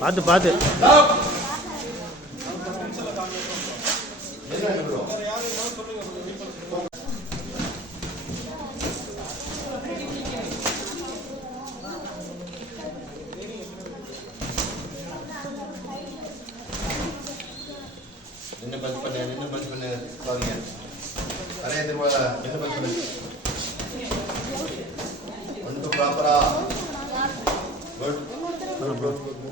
பார்த்து பார்த்து என்ன பஞ்ச் பண்ண என்ன பஞ்ச் பண்ண பாருங்க நிறைய திரும்ப என்ன பஞ்ச் பண்ண.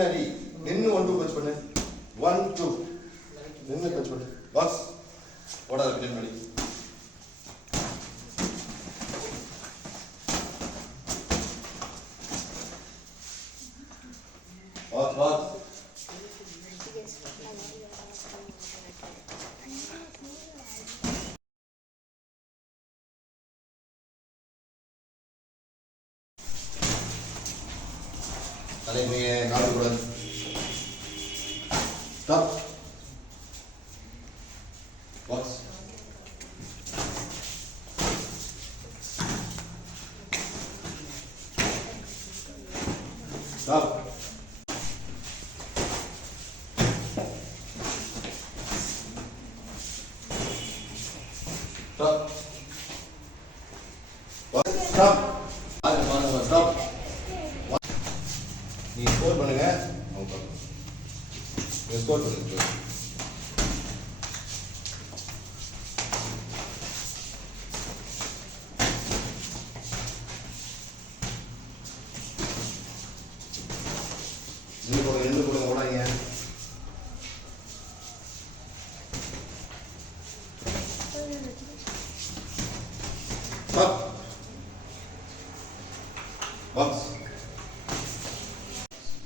ஒன் நின்று ஒன் டூ டச் பண்ணு. ஒன் டூ நின்று டச் பண்ணு. பாஸ் ஓடாத பின்னாடி பண்ணி பாஸ் பாஸ் தலைமையை நாடுக்கூடாது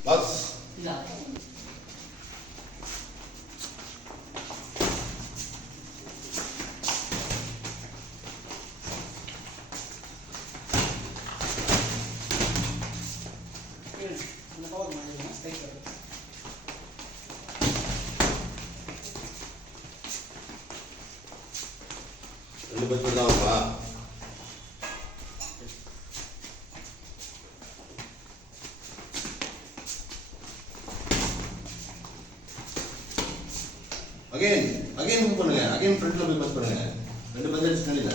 பாக்ஸ் ரெண்டு பத்து தான் ஆகுமா அகைன் அகைன் மூவ் பண்ணுங்க. அகைன் ஃப்ரண்ட்ல போய் பாஸ் பண்ணுங்க. ரெண்டு பந்து அடிச்சு தள்ளில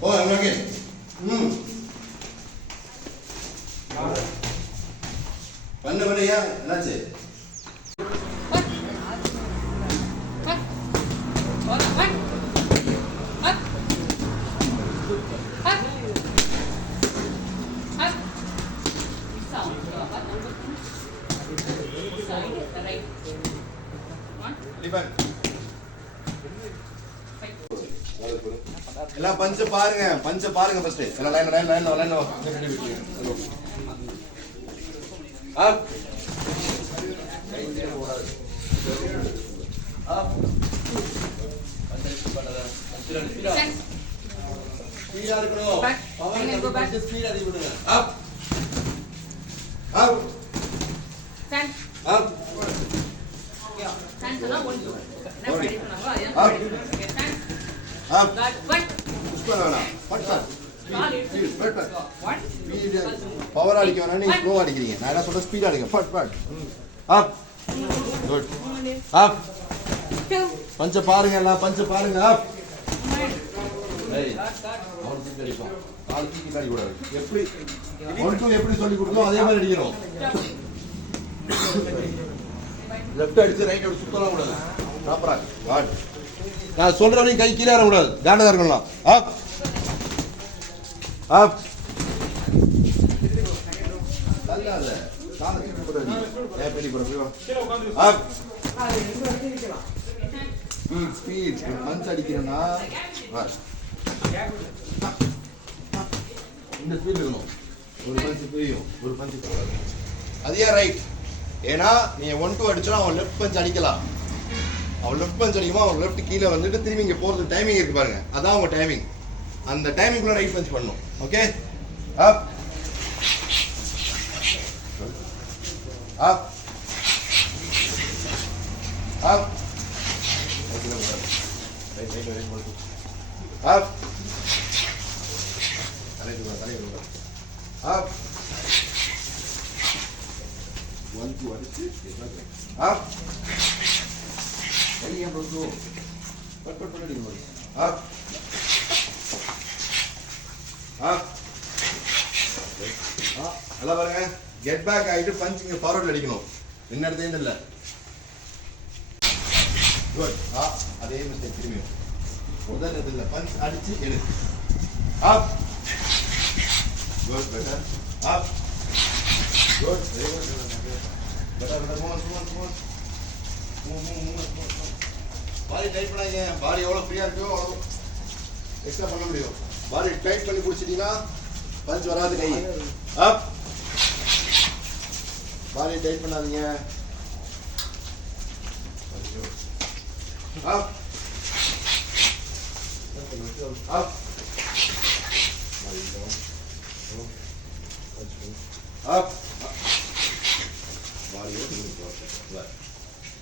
ஓ அங்க அகைன் ம். பண்ண பண்ணியா என்னாச்சு? எல்லாம் பஞ்ச பாருங்க பஞ்ச பாருங்க ஃபர்ஸ்ட் எல்லாம் line line line line up speedo இருக்கணும். பவர். ஸ்பீட் அதிகம் பண்ணுங்க அப் அப் Stand. அப் Stand சொன்னா one, two. என்ன Okay. ready பண்ணாங்களோ அதே Up. மாதிரி. Okay, stand. Up Guard. One. Push பண்ண வேணாம் பட் பட் கால் ஸ்பீட் எடுத்து. But but One. Speed power அடிக்க வேணாம் நீங்க ஸ்லோ அடிக்கிறீங்க. நான் என்ன சொல்றேன் ஸ்பீட் அடிங்க. But but up good up. பஞ்ச பாருங்க எல்லாம். பஞ்ச பாருங்க. அப் அடிக்க எப்படி? எப்படி சொல்லி கொடுத்தோம் அதே மாதிரி அடிக்கணும் லெஃப்ட் அடிச்சு ரைட் அடிச்சு சுத்தலாம் கூடாது நான் சொல்றவனையும் கை கீழே வரக்கூடாது ஜாண்டதா இருக்கணும் அப் அப் தள்ளாத. பெரிய போற அப் ஸ்பீட் ஸ்பீட் பஞ்ச் அடிக்கிறேன்னா இந்த ஸ்பீட் இருக்கணும். ஒரு பஞ்சு புரியும். ஒரு பஞ்சு அது ஏன் ரைட் ஏன்னா நீ ஒன் டூ அடிச்சா அவன் லெஃப்ட் பஞ்ச் அடிக்கலாம். அவன் லெஃப்ட் பஞ்ச் அடிக்குமா அவன் லெஃப்ட் கீழே வந்துட்டு திரும்பி இங்கே போகிறது டைமிங் இருக்கு பாருங்க. அதான் அவங்க டைமிங் அந்த டைமிங்குள்ள ரைட் பஞ்ச் பண்ணணும் okay up up up right up தலை தூக்க தலை அப் ஒன் டூ அடிச்சு அப் கை ஏன் ஆ நல்லா பாருங்க கெட் பேக் ஆகிட்டு பஞ்ச் இங்கே ஃபார்வர்டில் அடிக்கணும் முன்னாடி இல்லை குட் ஆ அதே மிஸ்டேக் திரும்பியும் முதல் இதில் பஞ்ச் அடிச்சு எடு up good better up good better better மூணு மூணு மூணு மூணு மூணு மூணு பாடி டைட் பண்ணாங்க பாடி எவ்வளோ ஃப்ரீயாக இருக்கோ அவ்வளோ எக்ஸ்ட்ரா பண்ண முடியும் பாடி டைட் பண்ணி பிடிச்சிட்டீங்கன்னா பஞ்ச் வராது கை அப் பாடி டைட் பண்ணாதீங்க அப் அப் அப் பாடியோட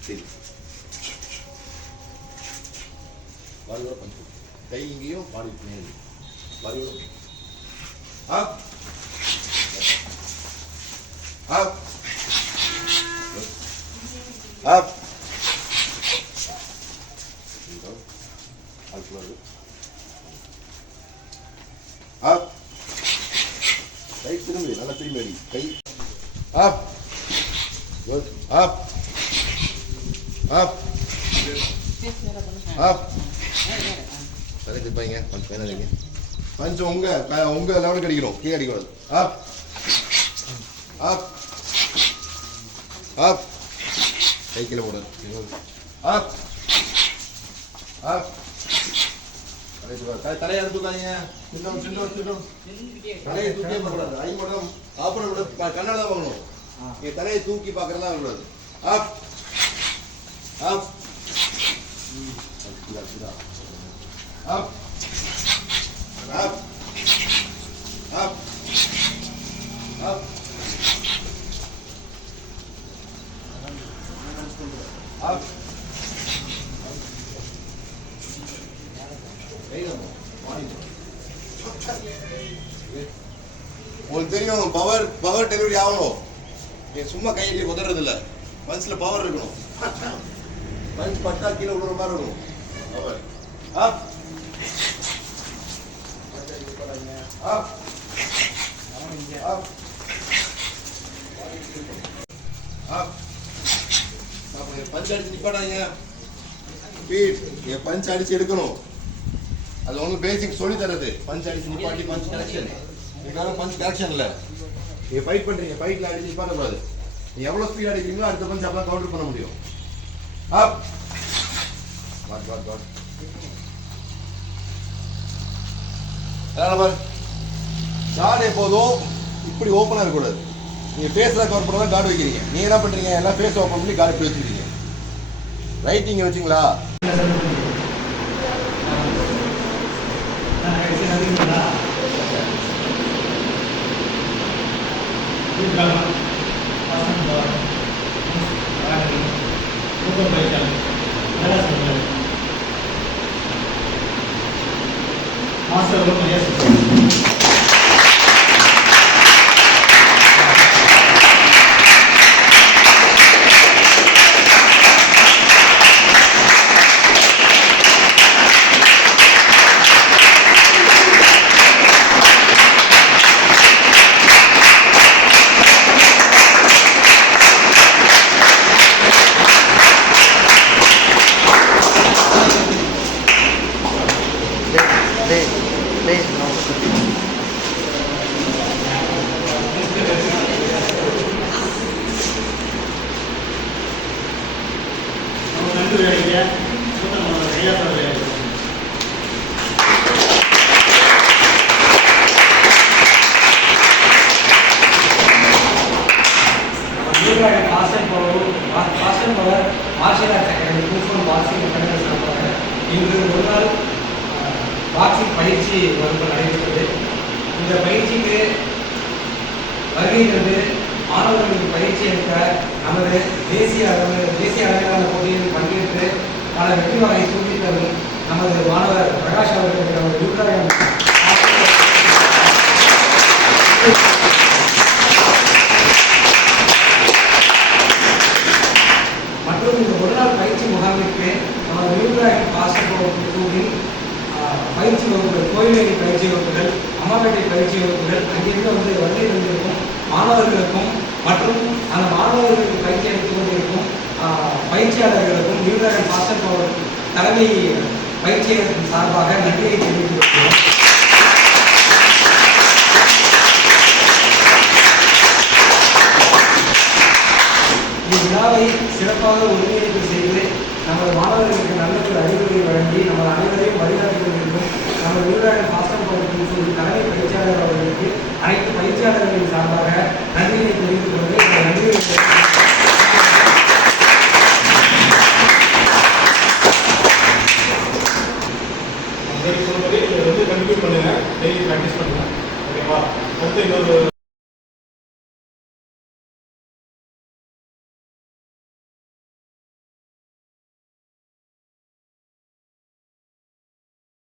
சரி பாடியோட பஞ்சு கை இங்கேயும் பாடி பின்னாடி பாடியோட அப் அப் அப் அப் கை திரும்பி நல்லா திரும்பி அடி. கை. அப் குட் அப் அப் அப் சரி திருப்பாங்க பஞ்ச் ஃபைனல் அடிங்க. பஞ்ச் உங்க க- உங்க லெவலுக்கு அடிக்கணும். கீழே அடிக்கூடாது அப் அப் அப் கை கீழே போடாது. அப் அப் தலையை தூக்காதீங்க சின்னம் சின்னம் சின்னம் தலையை தூக்கி பார்க்கக்கூடாது ஐ மட்டும் ஆப்பனை விட கண்ணால தான் பார்க்கணும். நீ தலையை தூக்கி பார்க்கறதா இருக்கக்கூடாது. அப் அப் Up. அப் Up. Up. Up. உங்களுக்கு தெரியும் பவர் பவர் டெலிவரி ஆகணும் நீ சும்மா கையிலேயே உதறது இல்ல பஞ்சில் பவர் இருக்கணும் மனசு பட்டா கீழே விழுற மாதிரி இருக்கணும் பவர் ஆ பஞ்ச் அடிச்சு நிப்பாட்டாங்க என் பஞ்ச் அடிச்சு எடுக்கணும் அது உங்களுக்கு பேசிக் சொல்லி தரது பஞ்ச் அடிச்சு நிப்பாட்டி பஞ்ச் கரெக்ஷன் இதுக்காக பஞ்ச் கலெக்ஷன் இல்ல நீங்க ஃபைட் பண்றீங்க ஃபைட்ல அடிச்சு நிப்பாட்ட கூடாது நீ எவ்வளவு ஸ்பீட் அடிக்கிறீங்களோ அடுத்த பஞ்ச் அப்பதான் கவுண்டர் பண்ண முடியும் ஆப் வாட் வாட் வாட் அதனால் பாரு. கார்டு எப்போதும் இப்படி ஓப்பனாக இருக்கக்கூடாது. நீங்கள் ஃபேஸில் கவர் பண்ண தான் கார்டு வைக்கிறீங்க. நீங்கள் என்ன பண்ணுறீங்க எல்லாம் ஃபேஸ் ஓப்பன் பண்ணி கார்டு இப்படி வச்சுருக்கீங்க. ரைட்டிங்க வச்சுங்களா? Thank you. Gracias. திருப்பூர் அடிக்க பயிற்சி வகுப்பு நடைபெற்றது. இந்த பயிற்சிக்கு வருகையிலிருந்து மாணவர்களுக்கு பயிற்சி எடுக்க நமது தேசிய அளவு தேசிய அளவிலான போட்டியில் பங்கேற்று பல வெற்றிகளை வாகை நமது மாணவர் பிரகாஷ் அவர்களுக்கு நமது விருதாயம் மற்றும் இந்த ஒரு நாள் பயிற்சி முகாமிற்கு நமது விருதாயம் பாஸ்கெட் கூடி பயிற்சி வகுப்புகள் கோயிலேரி பயிற்சி வகுப்புகள் அம்மாபேட்டை பயிற்சி வகுப்புகள் அங்கிருந்து வந்து வருகை தந்திருக்கும் மாணவர்களுக்கும் மற்றும் அந்த மாணவர்களுக்கு பயிற்சி அளித்துக் கொண்டிருக்கும் பயிற்சியாளர்களுக்கும் விருதாயம் மாஸ்டர் தலைமை பயிற்சியாளர்களின் சார்பாக நன்றியை தெரிவித்துக் கொள்கிறோம்.